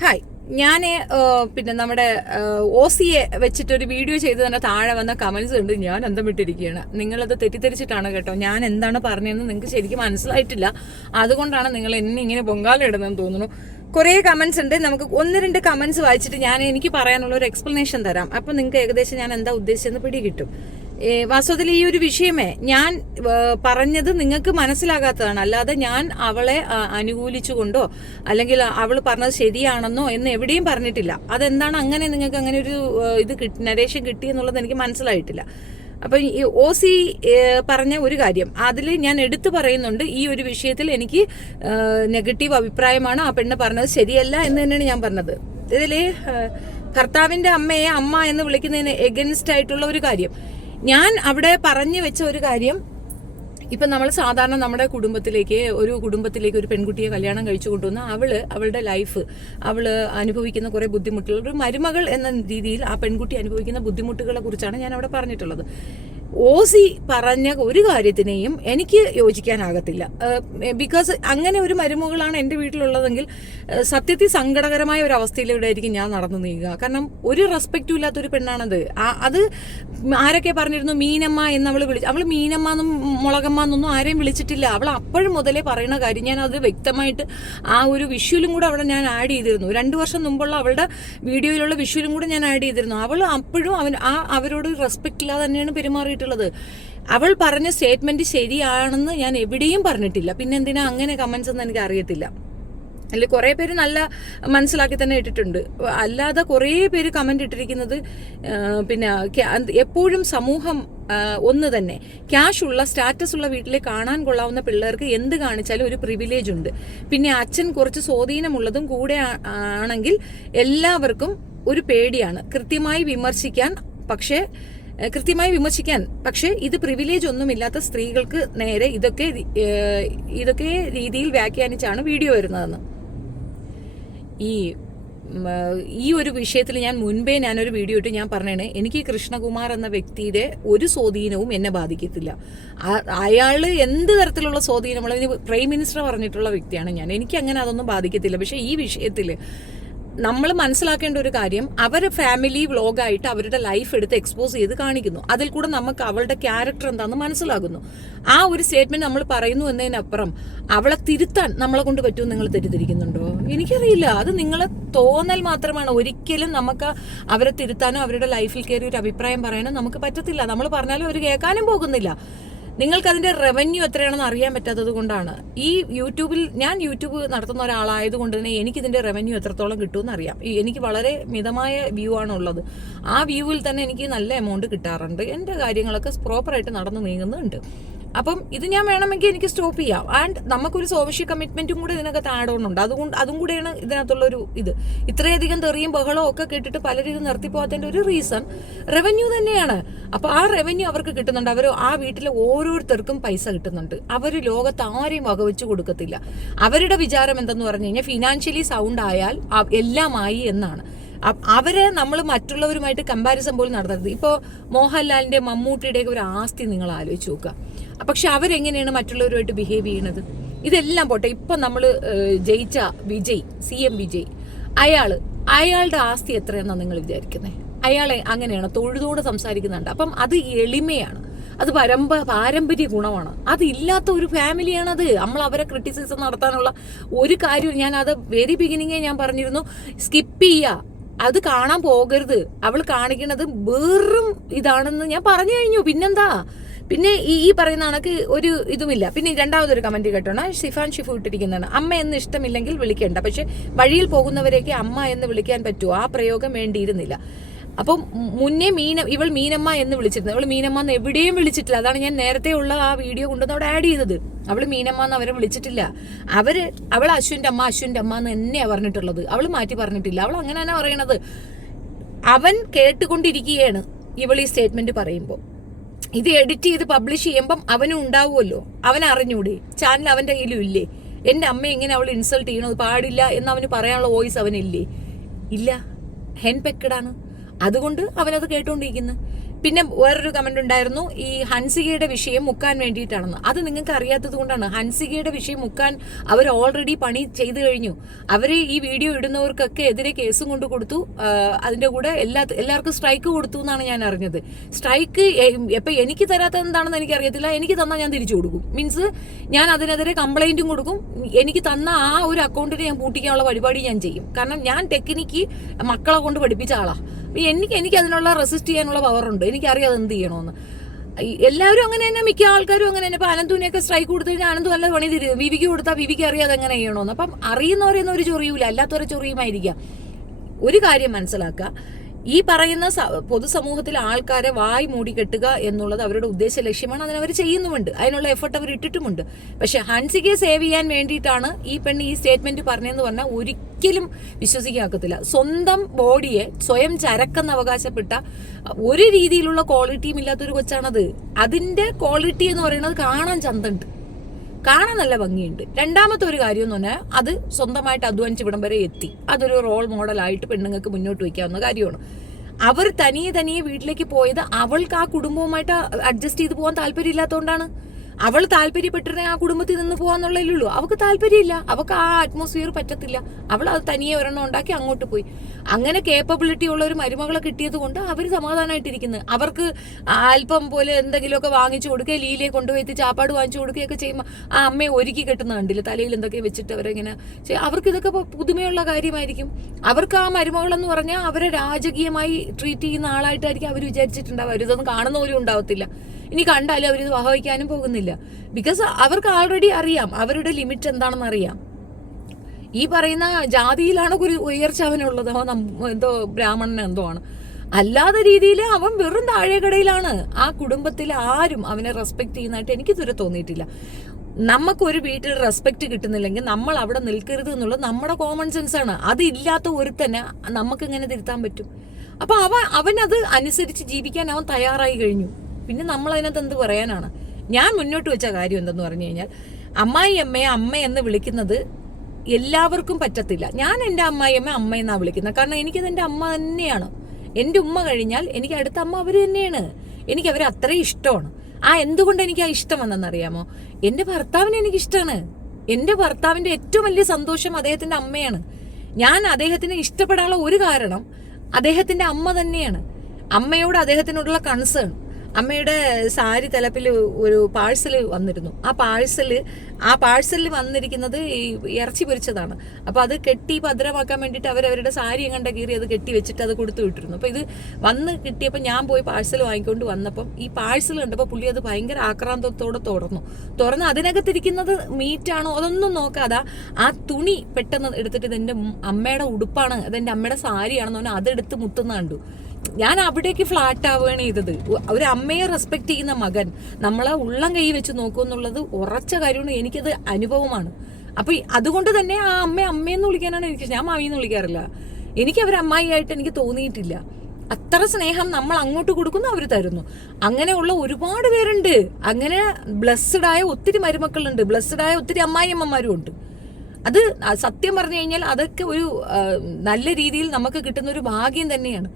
Hi, ഞാൻ പിന്നെ നമ്മുടെ OC-യെ വെച്ചിട്ടൊരു വീഡിയോ ചെയ്ത് തന്നെ താഴെ വന്ന കമന്റ്സ് ഉണ്ട്. ഞാൻ അന്തം വിട്ടിരിക്കുകയാണ്. നിങ്ങളത് തെറ്റിദ്ധരിച്ചിട്ടാണ് കേട്ടോ. ഞാൻ എന്താണ് പറഞ്ഞതെന്ന് നിങ്ങൾക്ക് ശരിക്കും മനസ്സിലായിട്ടില്ല. അതുകൊണ്ടാണ് നിങ്ങൾ എന്നെ ഇങ്ങനെ പൊങ്കാലിടുന്നതെന്ന് തോന്നുന്നു. കുറേ കമന്റ്സ് ഉണ്ട്. നമുക്ക് ഒന്ന് രണ്ട് കമന്റ്സ് വായിച്ചിട്ട് എനിക്ക് പറയാനുള്ള ഒരു എക്സ്പ്ലനേഷൻ തരാം. അപ്പം നിങ്ങൾക്ക് ഏകദേശം ഞാൻ എന്താ ഉദ്ദേശിച്ചെന്ന് പിടികിട്ടും. വാസ്തവത്തിൽ ഈ ഒരു വിഷയമേ ഞാൻ പറഞ്ഞത് നിങ്ങൾക്ക് മനസ്സിലാകാത്തതാണ്. അല്ലാതെ ഞാൻ അവളെ അനുകൂലിച്ചുകൊണ്ടോ അല്ലെങ്കിൽ അവൾ പറഞ്ഞത് ശരിയാണെന്നോ എന്ന് എവിടെയും പറഞ്ഞിട്ടില്ല. അതെന്താണ് അങ്ങനെ നിങ്ങൾക്ക് അങ്ങനെ ഒരു ഇത് നരേഷൻ കിട്ടിയെന്നുള്ളത് എനിക്ക് മനസ്സിലായിട്ടില്ല. അപ്പം ഈ OC പറഞ്ഞ ഒരു കാര്യം അതിൽ ഞാൻ എടുത്തു പറയുന്നുണ്ട്. ഈ ഒരു വിഷയത്തിൽ എനിക്ക് നെഗറ്റീവ് അഭിപ്രായമാണ്. ആ പെണ്ണ് പറഞ്ഞത് ശരിയല്ല എന്ന് തന്നെയാണ് ഞാൻ പറഞ്ഞത്. ഇതിൽ ഭർത്താവിന്റെ അമ്മയെ അമ്മ എന്ന് വിളിക്കുന്നതിന് എഗൻസ്റ്റ് ആയിട്ടുള്ള ഒരു കാര്യം ഞാൻ അവിടെ പറഞ്ഞു വെച്ച ഒരു കാര്യം. ഇപ്പൊ നമ്മൾ സാധാരണ നമ്മുടെ കുടുംബത്തിലേക്ക് ഒരു പെൺകുട്ടിയെ കല്യാണം കഴിച്ചു കൊണ്ടുവന്ന അവളുടെ ലൈഫ് അവള് അനുഭവിക്കുന്ന കുറെ ബുദ്ധിമുട്ടുകൾ, ഒരു മരുമകൾ എന്ന രീതിയിൽ ആ പെൺകുട്ടി അനുഭവിക്കുന്ന ബുദ്ധിമുട്ടുകളെ കുറിച്ചാണ് ഞാൻ അവിടെ പറഞ്ഞിട്ടുള്ളത്. OC പറഞ്ഞ ഒരു കാര്യത്തിനെയും എനിക്ക് യോജിക്കാനാകത്തില്ല. ബിക്കോസ് അങ്ങനെ ഒരു മരുമകളാണ് എൻ്റെ വീട്ടിലുള്ളതെങ്കിൽ സത്യത്തിൽ സങ്കടകരമായ ഒരു അവസ്ഥയിലൂടെ ആയിരിക്കും ഞാൻ നടന്നു നീങ്ങുക. കാരണം ഒരു റെസ്പെക്റ്റും ഇല്ലാത്തൊരു പെണ്ണാണത്. അത് ആരൊക്കെ പറഞ്ഞിരുന്നു മീനമ്മ എന്ന് അവൾ മീനമ്മ എന്നും മുളകമ്മ എന്നൊന്നും ആരെയും വിളിച്ചിട്ടില്ല. അവൾ അപ്പോഴും മുതലേ പറയുന്ന കാര്യം ഞാൻ അത് വ്യക്തമായിട്ട് ആ ഒരു വിഷ്വലും കൂടെ അവിടെ ഞാൻ ആഡ് ചെയ്തിരുന്നു. 2 വർഷം മുമ്പുള്ള അവളുടെ വീഡിയോയിലുള്ള വിഷ്വലും കൂടെ ഞാൻ ആഡ് ചെയ്തിരുന്നു. അവൾ അപ്പോഴും അവരോട് റെസ്പെക്റ്റ് ഇല്ലാതെ തന്നെയാണ് പെരുമാറിയിട്ടുള്ളത്. അവൾ പറഞ്ഞ സ്റ്റേറ്റ്മെന്റ് ശരിയാണെന്ന് ഞാൻ എവിടെയും പറഞ്ഞിട്ടില്ല. പിന്നെ എന്തിനാ അങ്ങനെ കമന്റ്സ് എന്ന് എനിക്ക് അറിയത്തില്ല. അതിൽ കുറേ പേര് നല്ല മനസ്സിലാക്കി തന്നെ ഇട്ടിട്ടുണ്ട്. അല്ലാതെ കുറേ പേര് കമന്റ് ഇട്ടിരിക്കുന്നത് പിന്നെ എപ്പോഴും സമൂഹം ഒന്ന് തന്നെ, ക്യാഷ് ഉള്ള സ്റ്റാറ്റസ് ഉള്ള വീട്ടിലെ കാണാൻ കൊള്ളാവുന്ന പിള്ളേർക്ക് എന്ത് കാണിച്ചാലും ഒരു പ്രിവിലേജ് ഉണ്ട്. പിന്നെ അച്ഛൻ കുറച്ച് സ്വാധീനമുള്ളതും കൂടെ ആണെങ്കിൽ എല്ലാവർക്കും ഒരു പേടിയാണ് കൃത്യമായി വിമർശിക്കാൻ. പക്ഷേ ഇത് പ്രിവിലേജ് ഒന്നുമില്ലാത്ത സ്ത്രീകൾക്ക് നേരെ ഇതൊക്കെ രീതിയിൽ വ്യാഖ്യാനിച്ചാണ് വീഡിയോ വരുന്നതെന്ന്. ഈ ഒരു വിഷയത്തിൽ ഞാൻ മുൻപേ ഞാനൊരു വീഡിയോ ഇട്ട് ഞാൻ പറഞ്ഞേനെ, എനിക്ക് കൃഷ്ണകുമാർ എന്ന വ്യക്തിയുടെ ഒരു സ്വാധീനവും എന്നെ ബാധിക്കത്തില്ല. അയാള് എന്ത് തരത്തിലുള്ള സ്വാധീനമുള്ള പ്രൈം മിനിസ്റ്റർ പറഞ്ഞിട്ടുള്ള വ്യക്തിയാണ് ഞാൻ. എനിക്ക് അങ്ങനെ അതൊന്നും ബാധിക്കത്തില്ല. പക്ഷെ ഈ വിഷയത്തിൽ നമ്മൾ മനസ്സിലാക്കേണ്ട ഒരു കാര്യം, അവർ ഫാമിലി വ്ളോഗായിട്ട് അവരുടെ ലൈഫ് എടുത്ത് എക്സ്പോസ് ചെയ്ത് കാണിക്കുന്നു. അതിൽ കൂടെ നമുക്ക് അവളുടെ ക്യാരക്ടർ എന്താണെന്ന് മനസ്സിലാകുന്നു. ആ ഒരു സ്റ്റേറ്റ്മെന്റ് നമ്മൾ പറയുന്നു എന്നതിനപ്പുറം അവളെ തിരുത്താൻ നമ്മളെ കൊണ്ട് പറ്റുമെന്ന് നിങ്ങൾ തെറ്റിദ്ധരിക്കുന്നുണ്ടോ? എനിക്കറിയില്ല. അത് നിങ്ങളെ തോന്നൽ മാത്രമാണ്. ഒരിക്കലും നമുക്ക് അവരെ തിരുത്താനോ അവരുടെ ലൈഫിൽ കയറി ഒരു അഭിപ്രായം പറയാനോ നമുക്ക് പറ്റത്തില്ല. നമ്മൾ പറഞ്ഞാലും അവർ കേൾക്കാനും പോകുന്നില്ല. നിങ്ങൾക്ക് അതിന്റെ റവന്യൂ എത്രയാണെന്ന് അറിയാൻ പറ്റാത്തത് കൊണ്ടാണ്. ഞാൻ യൂട്യൂബ് നടത്തുന്ന ഒരാളായതുകൊണ്ട് തന്നെ എനിക്കിതിന്റെ റവന്യൂ എത്രത്തോളം കിട്ടുമെന്ന് അറിയാം. എനിക്ക് വളരെ മിതമായ വ്യൂ ആണുള്ളത്. ആ വ്യൂവിൽ തന്നെ എനിക്ക് നല്ല എമൗണ്ട് കിട്ടാറുണ്ട്. എൻ്റെ കാര്യങ്ങളൊക്കെ പ്രോപ്പറായിട്ട് നടന്നു നീങ്ങുന്നുണ്ട്. അപ്പം ഇത് ഞാൻ വേണമെങ്കിൽ എനിക്ക് സ്റ്റോപ്പ് ചെയ്യാം. ആൻഡ് നമുക്കൊരു സോഷ്യൽ കമ്മിറ്റ്മെന്റും കൂടെ ഇതിനകത്ത് ആഡ് ഓൺ ഉണ്ട്. അതും കൂടെയാണ് ഇതിനകത്തുള്ളൊരു ഇത്. ഇത്രയധികം തെറിയും ബഹളവും ഒക്കെ കേട്ടിട്ട് പലരും ഇത് നിർത്തിപ്പോകാത്തതിന്റെ ഒരു റീസൺ റവന്യൂ തന്നെയാണ്. അപ്പൊ ആ റവന്യൂ അവർക്ക് കിട്ടുന്നുണ്ട്. അവർ ആ വീട്ടിലെ ഓരോരുത്തർക്കും പൈസ കിട്ടുന്നുണ്ട്. അവർ ലോകത്ത് ആരെയും വകവെച്ചു കൊടുക്കത്തില്ല. അവരുടെ വിചാരം എന്തെന്ന് പറഞ്ഞു കഴിഞ്ഞാൽ ഫിനാൻഷ്യലി സൗണ്ട് ആയാൽ എല്ലാമായി എന്നാണ്. അവരെ നമ്മൾ മറ്റുള്ളവരുമായിട്ട് കമ്പാരിസൺ പോലും നടത്തരുത്. ഇപ്പോൾ മോഹൻലാലിന്റെ മമ്മൂട്ടിയുടെയൊക്കെ ഒരു ആസ്തി നിങ്ങൾ ആലോചിച്ച് നോക്കുക. പക്ഷെ അവരെങ്ങനെയാണ് മറ്റുള്ളവരുമായിട്ട് ബിഹേവ് ചെയ്യുന്നത്? ഇതെല്ലാം പോട്ടെ. ഇപ്പൊ നമ്മൾ ജയിച്ച വിജയ്, CM വിജയ്, അയാളുടെ ആസ്തി എത്രയെന്നാണ് നിങ്ങൾ വിചാരിക്കുന്നത്? അയാളെ അങ്ങനെയാണ് തൊഴുതോടെ സംസാരിക്കുന്നുണ്ട്. അപ്പം അത് എളിമയാണ്, അത് പാരമ്പര്യ ഗുണമാണ്. അതില്ലാത്ത ഒരു ഫാമിലിയാണത്. നമ്മൾ അവരെ ക്രിറ്റിസിസം നടത്താനുള്ള ഒരു കാര്യവും ഞാൻ അത് വെരി ബിഗിനിങ്ങേ ഞാൻ പറഞ്ഞിരുന്നു, സ്കിപ്പ് ചെയ്യുക, അത് കാണാൻ പോകരുത്. അവൾ കാണിക്കുന്നത് വെറും ഇതാണെന്ന് ഞാൻ പറഞ്ഞു കഴിഞ്ഞു. പിന്നെന്താ? പിന്നെ ഈ പറയുന്ന കണക്ക് ഒരു ഇതുമില്ല. പിന്നെ രണ്ടാമതൊരു കമന്റ് കേട്ടോണ ഷിഫു ഇട്ടിരിക്കുന്നതാണ്, അമ്മ എന്ന് ഇഷ്ടമില്ലെങ്കിൽ വിളിക്കേണ്ട, പക്ഷെ വഴിയിൽ പോകുന്നവരെയൊക്കെ അമ്മ എന്ന് വിളിക്കാൻ പറ്റുമോ? ആ പ്രയോഗം വേണ്ടിയിരുന്നില്ല. അപ്പം മുന്നേ ഇവൾ മീനമ്മ എന്ന് വിളിച്ചിരുന്നു. അവൾ മീനമ്മ എന്ന് എവിടെയും വിളിച്ചിട്ടില്ല. അതാണ് ഞാൻ നേരത്തെ ഉള്ള ആ വീഡിയോ കൊണ്ടുവന്ന് അവിടെ ആഡ് ചെയ്തത്. അവൾ മീനമ്മ എന്ന് അവരെ വിളിച്ചിട്ടില്ല. അവൾ അശ്വിന്റെ അമ്മ എന്ന് തന്നെയാണ് പറഞ്ഞിട്ടുള്ളത്. അവൾ മാറ്റി പറഞ്ഞിട്ടില്ല. അവൾ അങ്ങനെ തന്നെ പറയണത്. അവൻ കേട്ടുകൊണ്ടിരിക്കുകയാണ് ഇവൾ ഈ സ്റ്റേറ്റ്മെന്റ് പറയുമ്പോൾ. ഇത് എഡിറ്റ് ചെയ്ത് പബ്ലിഷ് ചെയ്യുമ്പം അവനും ഉണ്ടാവുമല്ലോ. അവൻ അറിഞ്ഞൂടെ? ചാനൽ അവന്റെ കയ്യിലും ഇല്ലേ? എന്റെ അമ്മ എങ്ങനെ അവൾ ഇൻസൾട്ട് ചെയ്യണത് പാടില്ല എന്ന് അവന് പറയാനുള്ള വോയിസ് അവനില്ലേ? ഇല്ല. ഹെൻപെക്കഡാണ്. അതുകൊണ്ട് അവനത് കേട്ടോണ്ടിരിക്കുന്നു. പിന്നെ വേറൊരു കമന്റ് ഉണ്ടായിരുന്നു, ഈ ഹൻസികയുടെ വിഷയം മുക്കാൻ വേണ്ടിയിട്ടാണെന്ന്. അത് നിങ്ങൾക്ക് അറിയാത്തത് കൊണ്ടാണ്. ഹൻസികയുടെ വിഷയം മുക്കാൻ അവർ ഓൾറെഡി പണി ചെയ്തു കഴിഞ്ഞു. അവർ ഈ വീഡിയോ ഇടുന്നവർക്കൊക്കെ എതിരെ കേസും കൊണ്ട് കൊടുത്തു. അതിന്റെ കൂടെ എല്ലാവർക്കും സ്ട്രൈക്ക് കൊടുത്തു എന്നാണ് ഞാൻ അറിഞ്ഞത്. സ്ട്രൈക്ക് ഇപ്പൊ എനിക്ക് തരാത്തത് എന്താണെന്ന് എനിക്കറിയത്തില്ല. എനിക്ക് തന്നാൽ ഞാൻ തിരിച്ചു കൊടുക്കും. മീൻസ് ഞാൻ അതിനെതിരെ കംപ്ലൈന്റും കൊടുക്കും. എനിക്ക് തന്ന ആ ഒരു അക്കൗണ്ടിനെ ഞാൻ പൂട്ടിക്കാനുള്ള പരിപാടി ഞാൻ ചെയ്യും. കാരണം ഞാൻ ടെക്നിക്ക് മക്കളെ കൊണ്ട് പഠിപ്പിച്ച ആളാ. എനിക്ക് അതിനുള്ള റെസിസ്റ്റ് ചെയ്യാനുള്ള പവറുണ്ട്. എനിക്കറിയാം അത് എന്ത് ചെയ്യണമെന്ന്. എല്ലാവരും അങ്ങനെ തന്നെ, മിക്ക ആൾക്കാരും അങ്ങനെ തന്നെ. ഇപ്പൊ അനന്തുവിനെയൊക്കെ സ്ട്രൈക്ക് കൊടുത്തു കഴിഞ്ഞാൽ അനന്തു നല്ല പണി തരും. വിവിക്ക് കൊടുത്താൽ വിവിക്ക് അറിയാതെ എങ്ങനെ ചെയ്യണമെന്ന്. അപ്പം അറിയുന്നവരെയൊന്നും ഒരു ചൊറിയൂല, അല്ലാത്തവരെ ചൊറിയുമായിരിക്കാം. ഒരു കാര്യം മനസ്സിലാക്കുക, ഈ പറയുന്ന പൊതുസമൂഹത്തിൽ ആൾക്കാരെ വായി മൂടിക്കെട്ടുക എന്നുള്ളത് അവരുടെ ഉദ്ദേശ ലക്ഷ്യമാണ്. അതിനവർ ചെയ്യുന്നുമുണ്ട്, അതിനുള്ള എഫർട്ട് അവർ ഇട്ടിട്ടുമുണ്ട്. പക്ഷെ ഹൻസികയെ സേവ് ചെയ്യാൻ വേണ്ടിയിട്ടാണ് ഈ പെണ്ണ് ഈ സ്റ്റേറ്റ്മെന്റ് പറഞ്ഞതെന്ന് പറഞ്ഞാൽ ഒരിക്കലും വിശ്വസിക്കാക്കത്തില്ല. സ്വന്തം ബോഡിയെ സ്വയം ചരക്കെന്ന് അവകാശപ്പെട്ട ഒരു രീതിയിലുള്ള ക്വാളിറ്റിയും ഇല്ലാത്തൊരു കൊച്ചാണത്. അതിന്റെ ക്വാളിറ്റി എന്ന് പറയുന്നത് കാണാൻ ചന്തണ്ട്, കാണാൻ നല്ല ഭംഗിയുണ്ട്. രണ്ടാമത്തെ ഒരു കാര്യം എന്ന് പറഞ്ഞാൽ അത് സ്വന്തമായിട്ട് അധ്വാനിച്ച് ഇവിടം വരെ എത്തി. അതൊരു റോൾ മോഡലായിട്ട് പെണ്ണുങ്ങൾക്ക് മുന്നോട്ട് വയ്ക്കാവുന്ന കാര്യമാണ്. അവർ തനിയെ വീട്ടിലേക്ക് പോയത് അവൾക്ക് ആ കുടുംബവുമായിട്ട് അഡ്ജസ്റ്റ് ചെയ്ത് പോകാൻ താല്പര്യമില്ലാത്തതുകൊണ്ടാണ്. അവൾ താല്പര്യപ്പെട്ടിരുന്നെങ്കിൽ ആ കുടുംബത്തിൽ നിന്ന് പോകാന്നുള്ളതേ ഉള്ളൂ. അവൾക്ക് താല്പര്യമില്ല, അവൾക്ക് ആ അറ്റ്മോസ്ഫിയർ പറ്റത്തില്ല. അവൾ അത് തനിയെ ഒരെണ്ണം ഉണ്ടാക്കി അങ്ങോട്ട് പോയി. അങ്ങനെ കേപ്പബിലിറ്റി ഉള്ള ഒരു മരുമകളെ കിട്ടിയത് കൊണ്ട് അവർ സമാധാനമായിട്ടിരിക്കുന്നത്. അവർക്ക് അല്പം പോലെ എന്തെങ്കിലുമൊക്കെ വാങ്ങിച്ചു കൊടുക്കുക, ലീലയെ കൊണ്ടുപോയി ചാപ്പാട് വാങ്ങിച്ചു കൊടുക്കുകയൊക്കെ ചെയ്യുമ്പോൾ ആ അമ്മയെ ഒരുക്കി കെട്ടുന്ന കണ്ടില്ല, തലയിൽ എന്തൊക്കെ വെച്ചിട്ട് അവരെങ്ങനെ. അവർക്ക് ഇതൊക്കെ പുതുമയുള്ള കാര്യമായിരിക്കും. അവർക്ക് ആ മരുമകളെന്ന് പറഞ്ഞാൽ അവരെ രാജകീയമായി ട്രീറ്റ് ചെയ്യുന്ന ആളായിട്ടായിരിക്കും അവർ വിചാരിച്ചിട്ടുണ്ടാവുക. അവരിതൊന്നും കാണുന്ന പോലും ഉണ്ടാവത്തില്ല. ഇനി കണ്ടാലും അവരിത് വഹവയ്ക്കാനും പോകുന്നില്ല. ബിക്കോസ് അവർക്ക് ആൾറെഡി അറിയാം അവരുടെ ലിമിറ്റ് എന്താണെന്ന് അറിയാം. ഈ പറയുന്ന ജാതിയിലാണ് ഒരു ഉയർച്ച അവനുള്ളത്. അവൻ എന്തോ ബ്രാഹ്മണൻ എന്തോ ആണ്. അല്ലാത്ത രീതിയിൽ അവൻ വെറും താഴെക്കടയിലാണ്. ആ കുടുംബത്തിൽ ആരും അവനെ റെസ്പെക്ട് ചെയ്യുന്നതായിട്ട് എനിക്ക് ഇതുവരെ തോന്നിയിട്ടില്ല. നമുക്കൊരു വീട്ടിൽ റെസ്പെക്ട് കിട്ടുന്നില്ലെങ്കിൽ നമ്മൾ അവിടെ നിൽക്കരുത് എന്നുള്ളത് നമ്മുടെ കോമൺ സെൻസ് ആണ്. അതില്ലാത്ത ഒരുത്തന്നെ നമുക്ക് ഇങ്ങനെ തിരുത്താൻ പറ്റും. അപ്പൊ അവനത് അനുസരിച്ച് ജീവിക്കാൻ അവൻ തയ്യാറായി കഴിഞ്ഞു. പിന്നെ നമ്മൾ അതിനകത്ത് എന്ത് പറയാനാണ്? ഞാൻ മുന്നോട്ട് വെച്ച കാര്യം എന്തെന്ന് പറഞ്ഞു കഴിഞ്ഞാൽ, അമ്മായിയമ്മയെ അമ്മ എന്ന് വിളിക്കുന്നത് എല്ലാവർക്കും പറ്റത്തില്ല. ഞാൻ എൻ്റെ അമ്മായിയമ്മ അമ്മയെന്നാണ് വിളിക്കുന്നത്. കാരണം എനിക്കത് എൻ്റെ അമ്മ തന്നെയാണ്. എൻ്റെ ഉമ്മ കഴിഞ്ഞാൽ എനിക്ക് അടുത്ത അമ്മ അവർ തന്നെയാണ്. എനിക്ക് അവരെ അത്രയും ഇഷ്ടമാണ്. എന്തുകൊണ്ട് എനിക്ക് ആ ഇഷ്ടം വന്നെന്നറിയാമോ? എൻ്റെ ഭർത്താവിനെ എനിക്കിഷ്ടമാണ്. എൻ്റെ ഭർത്താവിൻ്റെ ഏറ്റവും വലിയ സന്തോഷം അദ്ദേഹത്തിൻ്റെ അമ്മയാണ്. ഞാൻ അദ്ദേഹത്തിനെ ഇഷ്ടപ്പെടാനുള്ള ഒരു കാരണം അദ്ദേഹത്തിൻ്റെ അമ്മ തന്നെയാണ്. അമ്മയോട് അദ്ദേഹത്തിനോടുള്ള കൺസേൺ. അമ്മയുടെ സാരി തലപ്പിൽ ഒരു പാഴ്സല് വന്നിരുന്നു. ആ പാഴ്സലിൽ വന്നിരിക്കുന്നത് ഈ ഇറച്ചി പൊരിച്ചതാണ്. അപ്പൊ അത് കെട്ടി ഭദ്രമാക്കാൻ വേണ്ടിയിട്ട് അവരവരുടെ സാരി എങ്ങണ്ട കീറി അത് കെട്ടി വെച്ചിട്ട് അത് കൊടുത്തു വിട്ടിരുന്നു. അപ്പൊ ഇത് വന്ന് കിട്ടിയപ്പോൾ ഞാൻ പോയി പാഴ്സൽ വാങ്ങിക്കൊണ്ട് വന്നപ്പം ഈ പാഴ്സൽ കണ്ടപ്പോൾ പുള്ളി അത് ഭയങ്കര ആക്രാന്തത്തോടെ തുറന്ന് അതിനകത്തിരിക്കുന്നത് മീറ്റാണോ അതൊന്നും നോക്കാതെ ആ തുണി പെട്ടെന്ന് എടുത്തിട്ട് ഇതെന്റെ അമ്മയുടെ ഉടുപ്പാണ്, അതെന്റെ അമ്മയുടെ സാരിയാണെന്ന് പറഞ്ഞാൽ അതെടുത്ത് മുത്തുന്ന കണ്ടു. ഞാൻ അവിടേക്ക് ഫ്ലാറ്റ് ആവുകയാണ് ചെയ്തത്. ഒരു അമ്മയെ റെസ്പെക്ട് ചെയ്യുന്ന മകൻ നമ്മളെ ഉള്ളം കൈ വെച്ച് നോക്കും എന്നുള്ളത് ഉറച്ച കാര്യമാണ്. എനിക്കത് അനുഭവമാണ്. അപ്പൊ അതുകൊണ്ട് തന്നെ ആ അമ്മയെന്ന് വിളിക്കാനാണ് എനിക്ക്. ഞാൻ മാമിയെന്ന് വിളിക്കാറില്ല. എനിക്ക് അവർ അമ്മായിയായിട്ട് എനിക്ക് തോന്നിയിട്ടില്ല. അത്ര സ്നേഹം നമ്മൾ അങ്ങോട്ട് കൊടുക്കുന്നു, അവർ തരുന്നു. അങ്ങനെയുള്ള ഒരുപാട് പേരുണ്ട്. അങ്ങനെ ബ്ലെസ്ഡ് ആയ ഒത്തിരി മരുമക്കളുണ്ട്, ബ്ലെസ്ഡ് ആയ ഒത്തിരി അമ്മായിയമ്മമാരും ഉണ്ട്. അത് സത്യം പറഞ്ഞു കഴിഞ്ഞാൽ അതൊക്കെ ഒരു നല്ല രീതിയിൽ നമുക്ക് കിട്ടുന്ന ഒരു ഭാഗ്യം തന്നെയാണ്.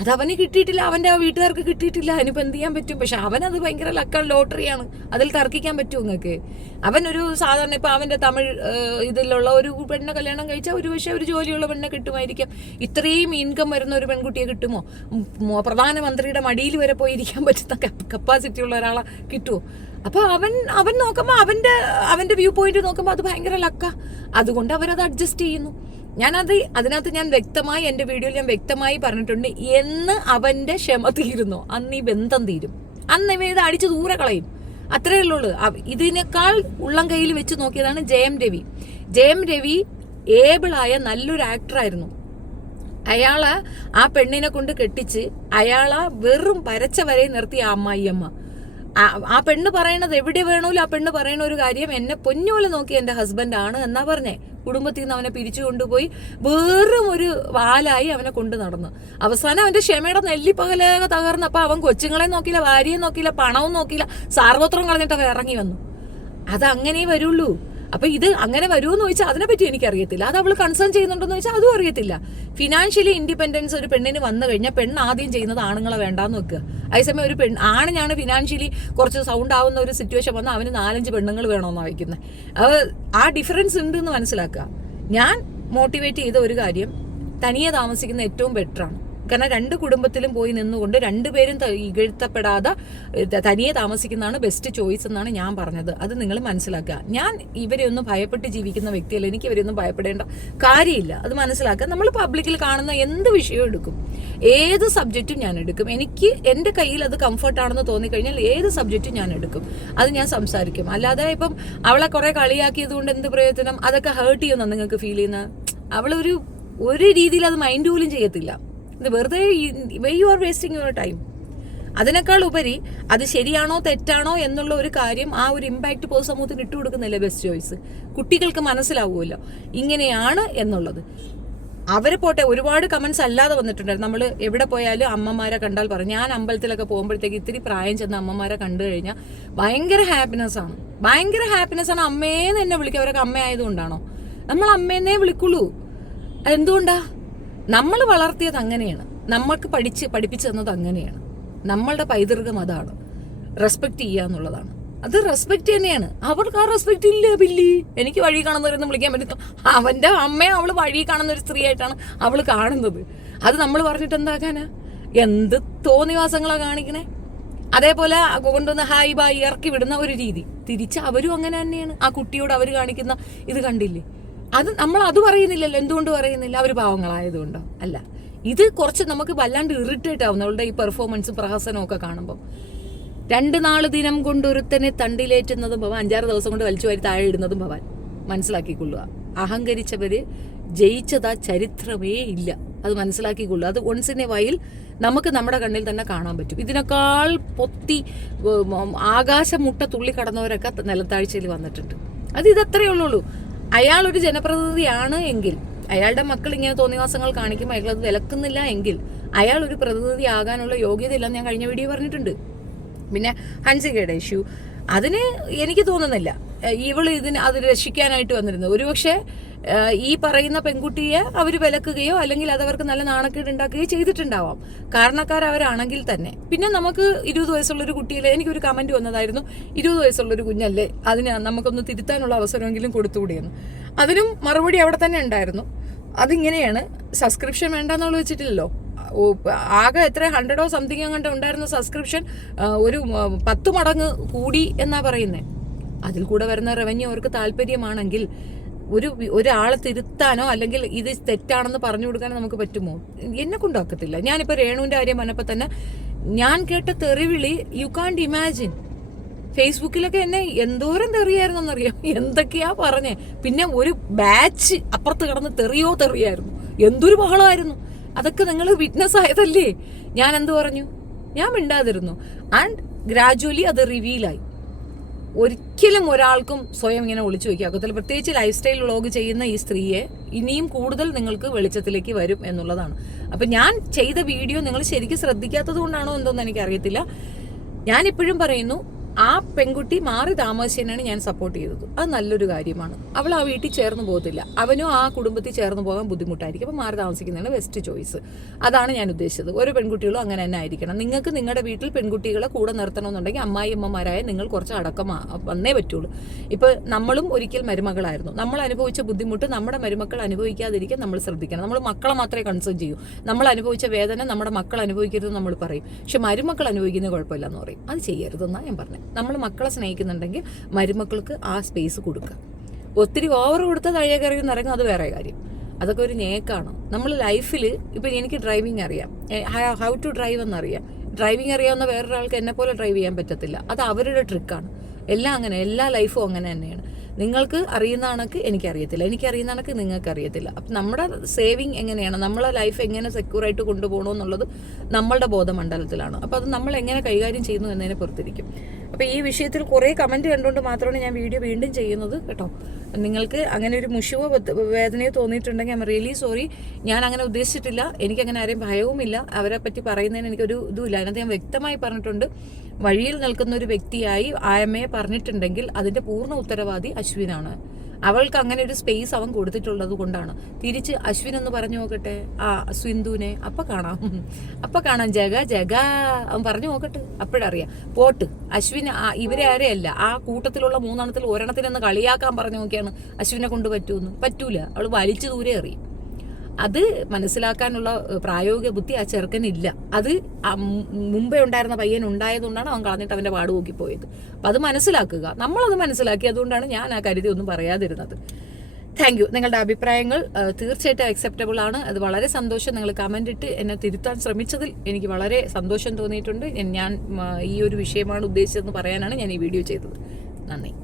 അത് അവന് കിട്ടിയിട്ടില്ല, അവന്റെ ആ വീട്ടുകാർക്ക് കിട്ടിയിട്ടില്ല. അതിനിപ്പോൾ എന്ത് ചെയ്യാൻ പറ്റും? പക്ഷെ അവനത് ഭയങ്കര ലക്കാണ്, ലോട്ടറിയാണ്. അതിൽ തർക്കിക്കാൻ പറ്റുമോ നിങ്ങൾക്ക്? അവനൊരു സാധാരണ ഇപ്പൊ അവന്റെ തമിഴ് ഇതിലുള്ള ഒരു പെണ്ണെ കല്യാണം കഴിച്ചാൽ ഒരു പക്ഷേ ഒരു ജോലിയുള്ള പെണ്ണെ കിട്ടുമായിരിക്കാം. ഇത്രയും ഇൻകം വരുന്ന ഒരു പെൺകുട്ടിയെ കിട്ടുമോ? പ്രധാനമന്ത്രിയുടെ മടിയിൽ വരെ പോയിരിക്കാൻ പറ്റുന്ന കപ്പാസിറ്റി ഉള്ള ഒരാളെ കിട്ടുമോ? അപ്പൊ അവൻ നോക്കുമ്പോൾ അവന്റെ വ്യൂ പോയിന്റ് നോക്കുമ്പോൾ അത് ഭയങ്കര ലക്കാ. അതുകൊണ്ട് അവരത് അഡ്ജസ്റ്റ് ചെയ്യുന്നു. അതിനകത്ത് ഞാൻ വ്യക്തമായി എൻ്റെ വീഡിയോയിൽ ഞാൻ വ്യക്തമായി പറഞ്ഞിട്ടുണ്ട്, എന്ന് അവന്റെ ക്ഷമ തീരുന്നോ അന്ന് ഈ ബന്ധം തീരും. അന്ന് ഇവ ഇത് അടിച്ച് ദൂരെ കളയും. അത്രയേ ഉള്ളൂ. ഇതിനേക്കാൾ ഉള്ളം കയ്യിൽ വെച്ച് നോക്കിയതാണ് ജയം രവി ഏബിളായ നല്ലൊരു ആക്ടറായിരുന്നു. അയാളെ ആ പെണ്ണിനെ കൊണ്ട് കെട്ടിച്ച് അയാളെ വെറും വരച്ച വരെ നിർത്തിയ അമ്മായിയമ്മ. ആ പെണ്ണ് പറയണത് എവിടെ വേണമല്ലോ, ആ പെണ്ണ് പറയണ ഒരു കാര്യം, എന്നെ പൊന്നുപോലെ നോക്കി എൻ്റെ ഹസ്ബൻഡ് ആണ് എന്നാ പറഞ്ഞേ. കുടുംബത്തിൽ നിന്ന് അവനെ പിരിച്ചു കൊണ്ടുപോയി വെറും ഒരു വാലായി അവനെ കൊണ്ട് നടന്നു. അവസാനം അവന്റെ ക്ഷമയുടെ നെല്ലിപ്പകലക തകർന്നപ്പോ അവൻ കൊച്ചുങ്ങളെ നോക്കിയില്ല, ഭാര്യയെ നോക്കിയില്ല, പണവും നോക്കിയില്ല, സാർവത്രം കളഞ്ഞിട്ട് അവൻ ഇറങ്ങി വന്നു. അതങ്ങനെ വരുള്ളൂ. അപ്പോൾ ഇത് അങ്ങനെ വരുമെന്ന് ചോദിച്ചാൽ അതിനെപ്പറ്റി എനിക്കറിയത്തില്ല. അത് അവൾ കൺസേൺ ചെയ്യുന്നുണ്ടെന്ന് ചോദിച്ചാൽ അതും അറിയത്തില്ല. ഫിനാൻഷ്യലി ഇൻഡിപെൻഡൻസ് ഒരു പെണ്ണിന് വന്നു കഴിഞ്ഞാൽ പെണ്ണ് ആദ്യം ചെയ്യുന്നത് ആണുങ്ങളെ വേണ്ടാന്ന് വെക്കുക. അതേസമയം ഒരു ആണിനാണ് ഫിനാൻഷ്യലി കുറച്ച് സൗണ്ട് ആവുന്ന ഒരു സിറ്റുവേഷൻ വന്നാൽ അവന് 4-5 പെണ്ണുങ്ങൾ വേണമെന്നാണ് വയ്ക്കുന്നത്. അത് ആ ഡിഫറൻസ് ഉണ്ട് എന്ന് മനസ്സിലാക്കുക. ഞാൻ മോട്ടിവേറ്റ് ചെയ്ത ഒരു തനിയെ താമസിക്കുന്ന ഏറ്റവും ബെറ്ററാണ്. കാരണം 2 കുടുംബത്തിലും പോയി നിന്നുകൊണ്ട് 2 പേരും ഇകഴ്ത്തപ്പെടാതെ തനിയെ താമസിക്കുന്നതാണ് ബെസ്റ്റ് ചോയ്സ് എന്നാണ് ഞാൻ പറഞ്ഞത്. അത് നിങ്ങൾ മനസ്സിലാക്കുക. ഞാൻ ഇവരെയൊന്നും ഭയപ്പെട്ട് ജീവിക്കുന്ന വ്യക്തിയല്ല. എനിക്ക് ഇവരെയൊന്നും ഭയപ്പെടേണ്ട കാര്യമില്ല. അത് മനസ്സിലാക്കുക. നമ്മൾ പബ്ലിക്കിൽ കാണുന്ന എന്ത് വിഷയവും എടുക്കും, ഏത് സബ്ജക്റ്റും ഞാൻ എടുക്കും. എനിക്ക് എൻ്റെ കയ്യിൽ അത് കംഫർട്ടാണെന്ന് തോന്നിക്കഴിഞ്ഞാൽ ഏത് സബ്ജക്റ്റും ഞാൻ എടുക്കും, അത് ഞാൻ സംസാരിക്കും. അല്ലാതെ ഇപ്പം അവളെ കുറെ കളിയാക്കിയത് കൊണ്ട് എന്ത് പ്രയോജനം? അതൊക്കെ ഹേർട്ട് ചെയ്യുന്ന നിങ്ങൾക്ക് ഫീൽ ചെയ്യുന്ന അവളൊരു രീതിയിൽ അത് മൈൻഡ് പോലും ചെയ്യത്തില്ല. ഇത് വെറുതെ you are wasting your time. അതിനേക്കാൾ ഉപരി അത് ശരിയാണോ തെറ്റാണോ എന്നുള്ള ഒരു കാര്യം, ആ ഒരു ഇമ്പാക്ട് പൊതുസമൂഹത്തിന് ഇട്ടുകൊടുക്കുന്നില്ലേ ബെസ്റ്റ് ചോയ്സ്. കുട്ടികൾക്ക് മനസ്സിലാവുമല്ലോ ഇങ്ങനെയാണ് എന്നുള്ളത്. അവരെ പോട്ടെ, ഒരുപാട് കമന്റ്സ് അല്ലാതെ വന്നിട്ടുണ്ടായിരുന്നു. നമ്മൾ എവിടെ പോയാലും അമ്മമാരെ കണ്ടാൽ പറയും. ഞാൻ അമ്പലത്തിലൊക്കെ പോകുമ്പോഴത്തേക്ക് ഇത്തിരി പ്രായം ചെന്ന അമ്മമാരെ കണ്ടു കഴിഞ്ഞാൽ ഭയങ്കര ഹാപ്പിനെസ് ആണ്. അമ്മേന്ന് എന്നെ വിളിക്കുക. അവരൊക്കെ അമ്മ ആയതുകൊണ്ടാണോ? നമ്മൾ അമ്മേന്നേ വിളിക്കുള്ളൂ. എന്തുകൊണ്ടാ? നമ്മൾ വളർത്തിയത് അങ്ങനെയാണ്, നമ്മൾക്ക് പഠിപ്പിച്ചു തന്നത് അങ്ങനെയാണ്. നമ്മളുടെ പൈതൃകം അതാണ്, റെസ്പെക്ട് ചെയ്യുക എന്നുള്ളതാണ്. അത് റെസ്പെക്ട് തന്നെയാണ്. അവർക്ക് ആ റെസ്പെക്ട് ഇല്ല. ബില്ലി എനിക്ക് വഴി കാണുന്നവരെന്ന് വിളിക്കാൻ പറ്റും. അവന്റെ അമ്മയെ അവള് വഴി കാണുന്ന ഒരു സ്ത്രീയായിട്ടാണ് അവള് കാണുന്നത്. അത് നമ്മൾ പറഞ്ഞിട്ട് എന്താക്കാനാ? എന്ത് തോന്നിവാസങ്ങളാ കാണിക്കണേ? അതേപോലെ കൊണ്ടുവന്ന് ഹായ് ബായ് ഇറക്കി വിടുന്ന ഒരു രീതി, തിരിച്ച് അവരും അങ്ങനെ തന്നെയാണ്. ആ കുട്ടിയോട് അവർ കാണിക്കുന്ന ഇത് കണ്ടില്ലേ? അത് നമ്മൾ അത് പറയുന്നില്ലല്ലോ. എന്തുകൊണ്ട് പറയുന്നില്ല? അവർ പാവങ്ങളായതുകൊണ്ടോ? അല്ല, ഇത് കുറച്ച് നമുക്ക് വല്ലാണ്ട് ഇറിറ്റേറ്റ് ആവും അവളുടെ ഈ പെർഫോമൻസും പ്രഹസനവും ഒക്കെ കാണുമ്പോൾ. 2 ദിനം കൊണ്ട് ഒരുത്തനെ തണ്ടിലേറ്റുന്നതും ഭവാൻ 5-6 ദിവസം കൊണ്ട് വലിച്ചു വാരി താഴെ ഇടുന്നതും ഭവാൻ മനസ്സിലാക്കിക്കൊള്ളുക. അഹങ്കരിച്ചവര് ജയിച്ചതാ ചരിത്രമേ ഇല്ല. അത് മനസ്സിലാക്കിക്കൊള്ളുക. അത് വൺസ് ഇൻ എ വൈൽ നമുക്ക് നമ്മുടെ കണ്ണിൽ തന്നെ കാണാൻ പറ്റും. ഇതിനേക്കാൾ പൊത്തി ആകാശമുട്ട തുള്ളി കടന്നവരൊക്കെ നിലത്താഴ്ചയിൽ വന്നിട്ടുണ്ട്. അത് ഇതത്രയേ ഉള്ളൂ. അയാൾ ഒരു ജനപ്രതിനിധിയാണ് എങ്കിൽ, അയാളുടെ മക്കൾ ഇങ്ങനെ തോന്നിവാസങ്ങൾ കാണിക്കുമ്പോൾ അയാൾ അത് വിലക്കുന്നില്ല എങ്കിൽ അയാൾ ഒരു പ്രതിനിധി ആകാനുള്ള യോഗ്യത ഇല്ലെന്ന് ഞാൻ കഴിഞ്ഞ വീഡിയോ പറഞ്ഞിട്ടുണ്ട്. പിന്നെ ഹൻസികയുടെ ഇഷ്യൂ, അതിന് എനിക്ക് തോന്നുന്നില്ല ഇവള് അത് രക്ഷിക്കാനായിട്ട് വന്നിരുന്നത്. ഒരുപക്ഷെ ഈ പറയുന്ന പെൺകുട്ടിയെ അവർ വിലക്കുകയോ അല്ലെങ്കിൽ അതവർക്ക് നല്ല നാണക്കേട് ഉണ്ടാക്കുകയോ ചെയ്തിട്ടുണ്ടാവാം, കാരണക്കാരവരാണെങ്കിൽ തന്നെ. പിന്നെ നമുക്ക് 20 വയസ്സുള്ളൊരു കുട്ടിയിലെ എനിക്കൊരു കമന്റ് വന്നതായിരുന്നു, 20 വയസ്സുള്ളൊരു കുഞ്ഞല്ലേ, അതിന് നമുക്കൊന്ന് തിരുത്താനുള്ള അവസരമെങ്കിലും കൊടുത്തുകൂടിയെന്ന്. അതിനും മറുപടി അവിടെ തന്നെ ഉണ്ടായിരുന്നു. അതിങ്ങനെയാണ്, സബ്സ്ക്രിപ്ഷൻ വേണ്ടെന്നുള്ള വെച്ചിട്ടില്ലല്ലോ. ആകെ എത്ര 100 സംതിങ് അങ്ങോട്ട് ഉണ്ടായിരുന്ന സബ്സ്ക്രിപ്ഷൻ ഒരു 10 മടങ്ങ് കൂടി എന്നാ പറയുന്നത്. അതിൽ കൂടെ വരുന്ന റവന്യൂ അവർക്ക് താല്പര്യമാണെങ്കിൽ ഒരാളെ തിരുത്താനോ അല്ലെങ്കിൽ ഇത് തെറ്റാണെന്ന് പറഞ്ഞു കൊടുക്കാനോ നമുക്ക് പറ്റുമോ? എന്നെ കൊണ്ടാക്കത്തില്ല. ഞാനിപ്പോൾ രേണുവിൻ്റെ കാര്യം പറഞ്ഞപ്പോൾ തന്നെ ഞാൻ കേട്ട തെറിവിളി യു കാണ്ട് ഇമാജിൻ. ഫേസ്ബുക്കിലൊക്കെ എന്നെ എന്തോരം തെറിയായിരുന്നറിയാം, എന്തൊക്കെയാ പറഞ്ഞേ. പിന്നെ ഒരു ബാച്ച് അപ്പുറത്ത് കിടന്ന് തെറിയായിരുന്നു. എന്തൊരു ബഹളമായിരുന്നു. അതൊക്കെ നിങ്ങൾ വിറ്റ്നസ് ആയതല്ലേ. ഞാൻ എന്ത് പറഞ്ഞു? ഞാൻ മിണ്ടാതിരുന്നു. ആൻഡ് ഗ്രാജുവലി അത് റിവീലായി. ഒരിക്കലും ഒരാൾക്കും സ്വയം ഇങ്ങനെ ഒളിച്ചു വയ്ക്കാക്കത്തില്ല. പ്രത്യേകിച്ച് ലൈഫ് സ്റ്റൈൽ വ്ളോഗ് ചെയ്യുന്ന ഈ സ്ത്രീയെ ഇനിയും കൂടുതൽ നിങ്ങൾക്ക് വെളിച്ചത്തിലേക്ക് വരും എന്നുള്ളതാണ്. അപ്പം ഞാൻ ചെയ്ത വീഡിയോ നിങ്ങൾ ശരിക്കും ശ്രദ്ധിക്കാത്തത് കൊണ്ടാണോ എന്തോന്ന് എനിക്കറിയത്തില്ല. ഞാനിപ്പോഴും പറയുന്നു, ആ പെൺകുട്ടി മാറി താമസിച്ചതിനാണ് ഞാൻ സപ്പോർട്ട് ചെയ്തത്. അത് നല്ലൊരു കാര്യമാണ്. അവൾ ആ വീട്ടിൽ ചേർന്ന് പോകത്തില്ല, അവനും ആ കുടുംബത്തിൽ ചേർന്ന് പോകാൻ ബുദ്ധിമുട്ടായിരിക്കും. അപ്പം മാറി താമസിക്കുന്നതാണ് ബെസ്റ്റ് ചോയ്സ്. അതാണ് ഞാൻ ഉദ്ദേശിച്ചത്. ഓരോ പെൺകുട്ടികളും അങ്ങനെ തന്നെ ആയിരിക്കണം. നിങ്ങൾക്ക് നിങ്ങളുടെ വീട്ടിൽ പെൺകുട്ടികളെ കൂടെ നിർത്തണമെന്നുണ്ടെങ്കിൽ അമ്മായിയമ്മമാരായ നിങ്ങൾ കുറച്ച് അടക്കം വന്നേ പറ്റുള്ളൂ. ഇപ്പോൾ നമ്മളും ഒരിക്കൽ മരുമകളായിരുന്നു. നമ്മൾ അനുഭവിച്ച ബുദ്ധിമുട്ട് നമ്മുടെ മരുമക്കൾ അനുഭവിക്കാതിരിക്കാൻ നമ്മൾ ശ്രദ്ധിക്കണം. നമ്മൾ മക്കളെ മാത്രമേ കൺസേൺ ചെയ്യൂ. നമ്മൾ അനുഭവിച്ച വേദന നമ്മുടെ മക്കൾ അനുഭവിക്കരുതെന്ന് നമ്മൾ പറയും. പക്ഷെ മരുമക്കൾ അനുഭവിക്കുന്ന കുഴപ്പമില്ല എന്ന് പറയും. അത് ചെയ്യരുതെന്നാണ് ഞാൻ പറഞ്ഞത്. നമ്മൾ മക്കളെ സ്നേഹിക്കുന്നുണ്ടെങ്കിൽ മരുമക്കൾക്ക് ആ സ്പേസ് കൊടുക്കുക. ഒത്തിരി ഓവർ കൊടുത്ത് തഴയ കയറി നിറങ്ങും, അത് വേറെ കാര്യം. അതൊക്കെ ഒരു നേക്കാണ്. നമ്മൾ ലൈഫിൽ ഇപ്പം എനിക്ക് ഡ്രൈവിംഗ് അറിയാം, ഹൗ ടു ഡ്രൈവ് എന്നറിയാം. ഡ്രൈവിംഗ് അറിയാവുന്ന വേറൊരാൾക്ക് എന്നെ പോലെ ഡ്രൈവ് ചെയ്യാൻ പറ്റത്തില്ല. അത് അവരുടെ ട്രിക്കാണ്. എല്ലാം അങ്ങനെ, എല്ലാ ലൈഫും അങ്ങനെ തന്നെയാണ്. നിങ്ങൾക്ക് അറിയുന്ന കണക്ക് എനിക്കറിയത്തില്ല, എനിക്കറിയുന്ന കണക്ക് നിങ്ങൾക്ക് അറിയത്തില്ല. അപ്പം നമ്മുടെ സേവിങ് എങ്ങനെയാണ്, നമ്മളെ ലൈഫ് എങ്ങനെ സെക്യൂറായിട്ട് കൊണ്ടുപോകണമെന്നുള്ളത് നമ്മളുടെ ബോധമണ്ഡലത്തിലാണ്. അപ്പോൾ അത് നമ്മൾ എങ്ങനെ കൈകാര്യം ചെയ്യുന്നു എന്നതിനെ പുറത്തിരിക്കും. അപ്പോൾ ഈ വിഷയത്തിൽ കുറേ കമൻറ്റ് കണ്ടുകൊണ്ട് മാത്രമാണ് ഞാൻ വീഡിയോ വീണ്ടും ചെയ്യുന്നത് കേട്ടോ. നിങ്ങൾക്ക് അങ്ങനെ ഒരു മുഷിവോ വേദനയോ തോന്നിയിട്ടുണ്ടെങ്കിൽ ഐ എം റിയലി സോറി. ഞാൻ അങ്ങനെ ഉദ്ദേശിച്ചിട്ടില്ല. എനിക്കങ്ങനെ ആരെയും ഭയവുമില്ല. അവരെ പറ്റി പറയുന്നതിന് എനിക്കൊരു ഇതുമില്ല. അതിനകത്ത് ഞാൻ വ്യക്തമായി പറഞ്ഞിട്ടുണ്ട്, വഴിയിൽ നിൽക്കുന്ന ഒരു വ്യക്തിയായി ആയമ്മയെ പറഞ്ഞിട്ടുണ്ടെങ്കിൽ അതിൻ്റെ പൂർണ്ണ ഉത്തരവാദി അശ്വിനാണ്. അവൾക്ക് അങ്ങനെ ഒരു സ്പേസ് അവൻ കൊടുത്തിട്ടുള്ളത് കൊണ്ടാണ്. തിരിച്ച് അശ്വിൻ എന്ന് പറഞ്ഞു നോക്കട്ടെ ആ സിന്ധുവിനെ, അപ്പം കാണാം ജഗ അവൻ പറഞ്ഞു നോക്കട്ടെ, അപ്പോഴറിയാം. പോട്ട് അശ്വിൻ ഇവരെ ആരെയല്ല, ആ കൂട്ടത്തിലുള്ള മൂന്നെണ്ണത്തിൽ ഒരെണ്ണത്തിനൊന്ന് കളിയാക്കാൻ പറഞ്ഞു നോക്കിയാണ് അശ്വിനെ കൊണ്ട് പറ്റൂല. അവൾ വലിച്ചു ദൂരെ എറിയും. അത് മനസ്സിലാക്കാനുള്ള പ്രായോഗിക ബുദ്ധി ആ ചെറുക്കനില്ല. അത് മുമ്പേ ഉണ്ടായിരുന്ന പയ്യൻ ഉണ്ടായതുകൊണ്ടാണ് അവൻ കളഞ്ഞിട്ട് അവൻ്റെ പാട് നോക്കിപ്പോയത്. അപ്പം അത് മനസ്സിലാക്കുക. നമ്മളത് മനസ്സിലാക്കി. അതുകൊണ്ടാണ് ഞാൻ ആ കരുതി ഒന്നും പറയാതിരുന്നത്. Thank you. നിങ്ങളുടെ അഭിപ്രായങ്ങൾ തീർച്ചയായിട്ടും അക്സെപ്റ്റബിൾ ആണ്. അത് വളരെ സന്തോഷം. നിങ്ങൾ കമൻ്റ് ഇട്ട് എന്നെ തിരുത്താൻ ശ്രമിച്ചതിൽ എനിക്ക് വളരെ സന്തോഷം തോന്നിയിട്ടുണ്ട്. ഞാൻ ഈ ഒരു വിഷയമാണ് ഉദ്ദേശിച്ചതെന്ന് പറയാനാണ് ഞാൻ ഈ വീഡിയോ ചെയ്തത്. നന്ദി.